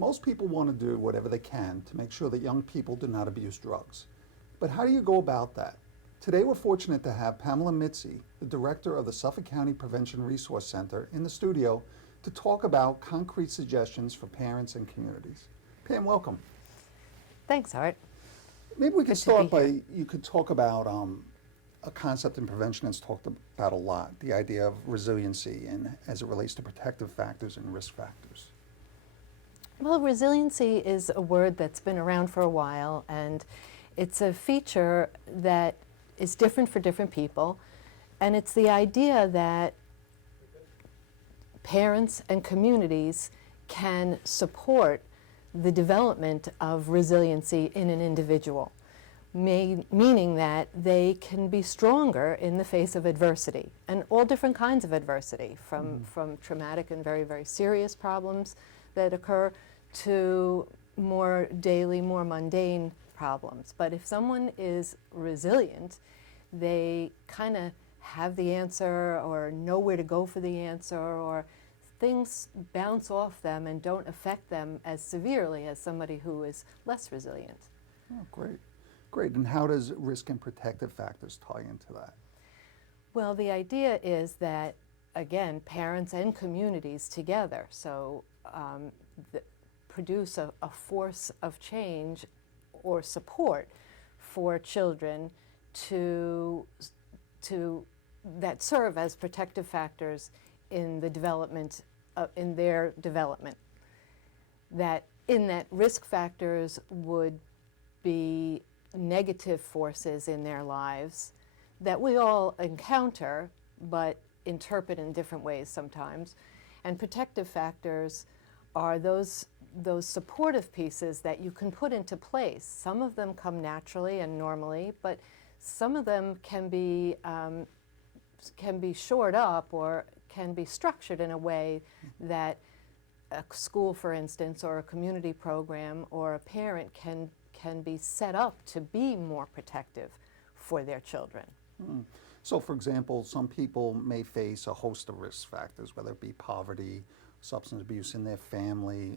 Most people want to do whatever they can to make sure that young people do not abuse drugs. But how do you go about that? Today we're fortunate to have Pamela Mizzi, the director of the Suffolk County Prevention Resource Center, in the studio to talk about concrete suggestions for parents and communities. Pam, welcome. Thanks, Art. Maybe we could start by, you could talk about a concept in prevention that's talked about a lot, the idea of resiliency and as it relates to protective factors and risk factors. Well, resiliency is a word that's been around for a while, and it's a feature that is different for different people, and it's the idea that parents and communities can support the development of resiliency in an individual, meaning that they can be stronger in the face of adversity, and all different kinds of adversity, from traumatic and very, very serious problems that occur to more daily, more mundane problems. But if someone is resilient, they kind of have the answer or know where to go for the answer, or things bounce off them and don't affect them as severely as somebody who is less resilient. Oh, great. Great. And how does risk and protective factors tie into that? Well, the idea is that, again, parents and communities together, so produce a force of change or support for children that serve as protective factors in the development in their development. That risk factors would be negative forces in their lives that we all encounter but interpret in different ways sometimes. And protective factors are those supportive pieces that you can put into place. Some of them come naturally and normally, but some of them can be shored up or can be structured in a way that a school, for instance, or a community program or a parent can be set up to be more protective for their children. So, for example, some people may face a host of risk factors, whether it be poverty, substance abuse in their family,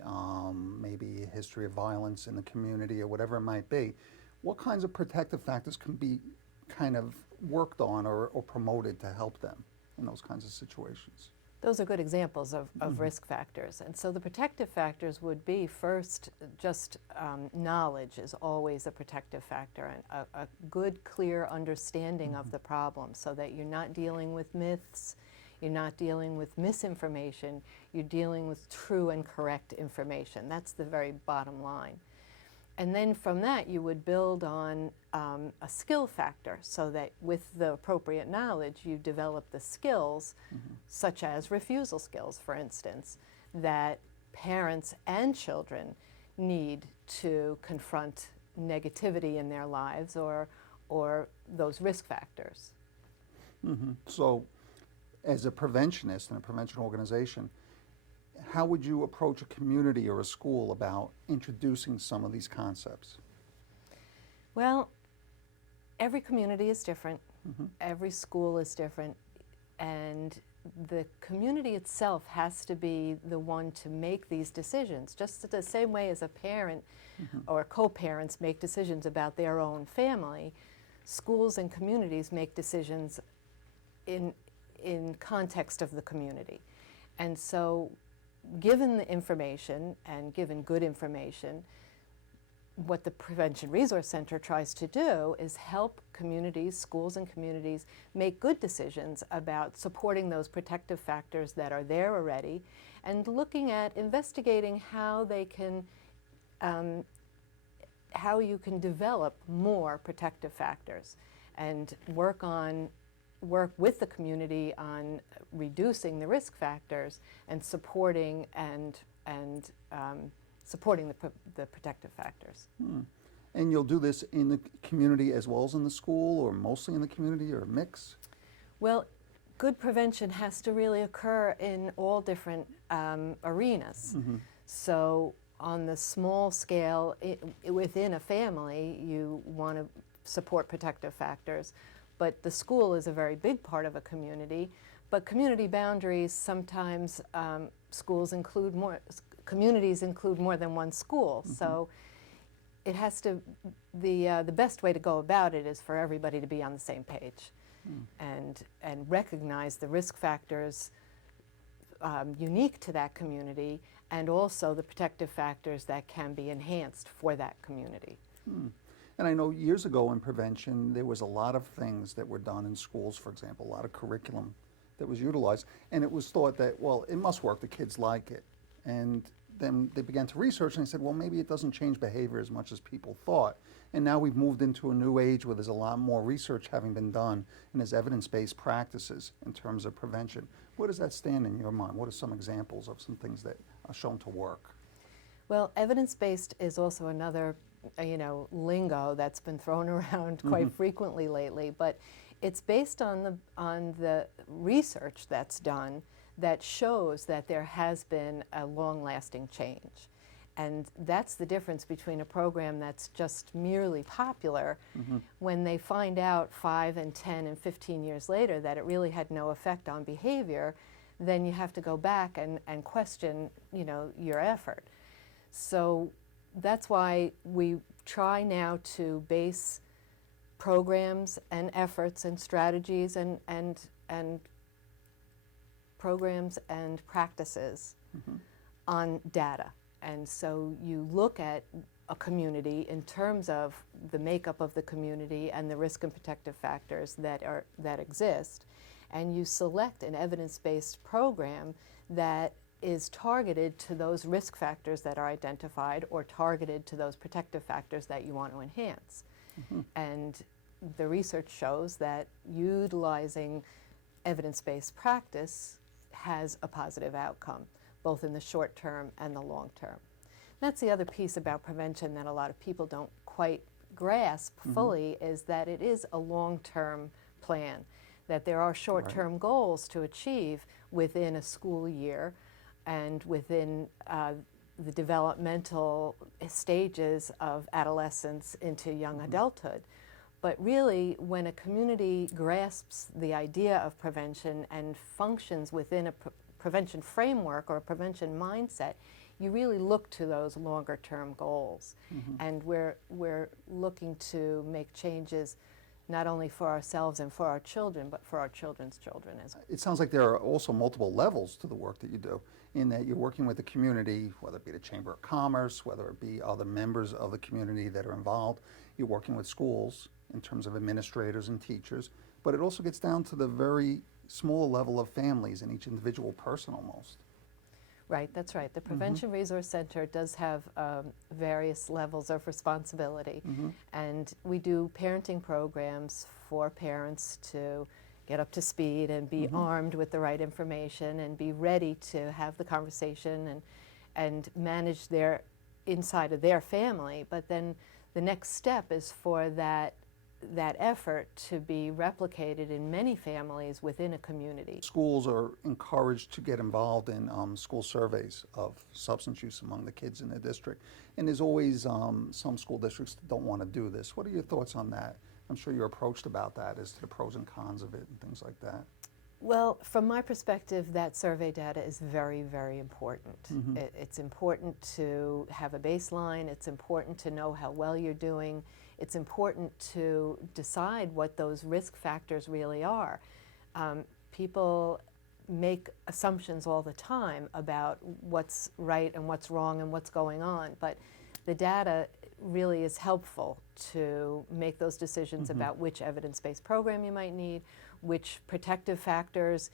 maybe a history of violence in the community, or whatever it might be. What kinds of protective factors can be kind of worked on or promoted to help them in those kinds of situations? Those are good examples of risk factors. And so the protective factors would be, first, just knowledge is always a protective factor, and a good, clear understanding of the problem, so that you're not dealing with myths, you're not dealing with misinformation, you're dealing with true and correct information. That's the very bottom line. And then from that, you would build on a skill factor, so that with the appropriate knowledge, you develop the skills, such as refusal skills, for instance, that parents and children need to confront negativity in their lives or those risk factors. So, as a preventionist in a prevention organization, how would you approach a community or a school about introducing some of these concepts? Well, every community is different, every school is different, and the community itself has to be the one to make these decisions, just the same way as a parent or co-parents make decisions about their own family. Schools and communities make decisions in context of the community. And so, given the information, and given good information, what the Prevention Resource Center tries to do is help communities, schools and communities, make good decisions about supporting those protective factors that are there already, and looking at investigating how they can, how you can develop more protective factors, and work with the community on reducing the risk factors and supporting supporting the protective factors. And you'll do this in the community as well as in the school, or mostly in the community, or a mix? Well, good prevention has to really occur in all different arenas. So on the small scale, within a family, you want to support protective factors. But the school is a very big part of a community. But community boundaries, sometimes schools include more, communities include more than one school. So it has to, the best way to go about it is for everybody to be on the same page and recognize the risk factors unique to that community, and also the protective factors that can be enhanced for that community. And I know years ago in prevention, there was a lot of things that were done in schools, for example, a lot of curriculum that was utilized, and it was thought that, well, it must work, the kids like it. And then they began to research and they said, well, maybe it doesn't change behavior as much as people thought. And now we've moved into a new age where there's a lot more research having been done, and there's evidence-based practices in terms of prevention. Where does that stand in your mind? What are some examples of some things that are shown to work? Well, evidence-based is also another lingo that's been thrown around quite frequently lately, but it's based on the research that's done that shows that there has been a long-lasting change. And that's the difference between a program that's just merely popular when they find out 5 and 10 and 15 years later that it really had no effect on behavior. Then you have to go back and question your effort. So that's why we try now to base programs and efforts and strategies and programs and practices on data. And so you look at a community in terms of the makeup of the community and the risk and protective factors that exist, and you select an evidence-based program that is targeted to those risk factors that are identified or targeted to those protective factors that you want to enhance. And the research shows that utilizing evidence-based practice has a positive outcome, both in the short term and the long term. That's the other piece about prevention that a lot of people don't quite grasp fully, is that it is a long-term plan, that there are short-term goals to achieve within a school year and within the developmental stages of adolescence into young adulthood. But really, when a community grasps the idea of prevention and functions within a prevention framework or a prevention mindset, you really look to those longer-term goals. And we're looking to make changes not only for ourselves and for our children, but for our children's children as well. It sounds like there are also multiple levels to the work that you do, in that you're working with the community, whether it be the Chamber of Commerce, whether it be other members of the community that are involved. You're working with schools in terms of administrators and teachers, but it also gets down to the very small level of families and each individual person almost. Right, that's right. The Prevention Resource Center does have various levels of responsibility, and we do parenting programs for parents to get up to speed and be armed with the right information and be ready to have the conversation and manage their inside of their family. But then the next step is for that effort to be replicated in many families within a community. Schools are encouraged to get involved in school surveys of substance use among the kids in the district. And there's always some school districts that don't want to do this. What are your thoughts on that? I'm sure you're approached about that as to the pros and cons of it and things like that. Well, from my perspective, that survey data is very, very important. It's important to have a baseline. It's important to know how well you're doing. It's important to decide what those risk factors really are. People make assumptions all the time about what's right and what's wrong and what's going on, but the data really is helpful to make those decisions about which evidence-based program you might need, which protective factors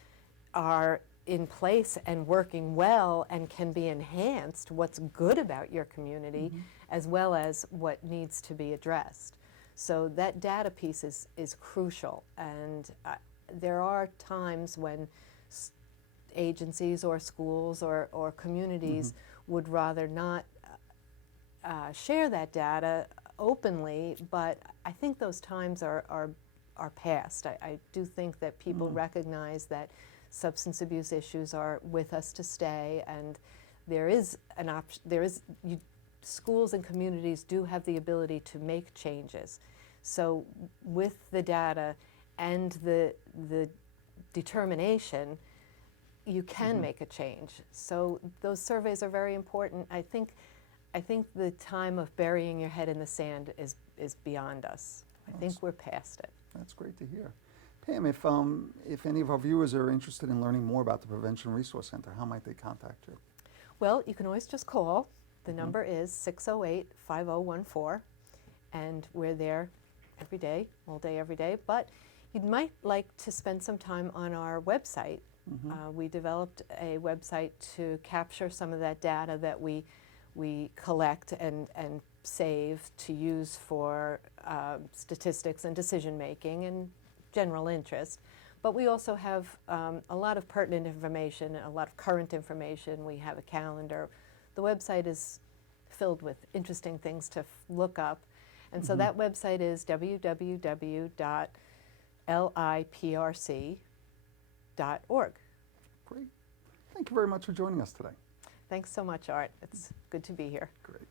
are in place and working well and can be enhanced, what's good about your community, as well as what needs to be addressed. So that data piece is crucial, and there are times when agencies or schools or communities would rather not share that data openly, but I think those times are past. I do think that people recognize that substance abuse issues are with us to stay, and there is an option. Schools and communities do have the ability to make changes. So with the data and the determination, you can make a change. So those surveys are very important. I think the time of burying your head in the sand is beyond us. I think we're past it. That's great to hear. Pam, if any of our viewers are interested in learning more about the Prevention Resource Center, how might they contact you? Well, you can always just call. The number is 608-5014, and we're there every day, all day, every day. But you might like to spend some time on our website. We developed a website to capture some of that data that we collect and save to use for statistics and decision making and general interest. But we also have a lot of pertinent information, a lot of current information. We have a calendar. The website is filled with interesting things to look up. And so that website is www.liprc.org. Great. Thank you very much for joining us today. Thanks so much, Art. It's good to be here. Great.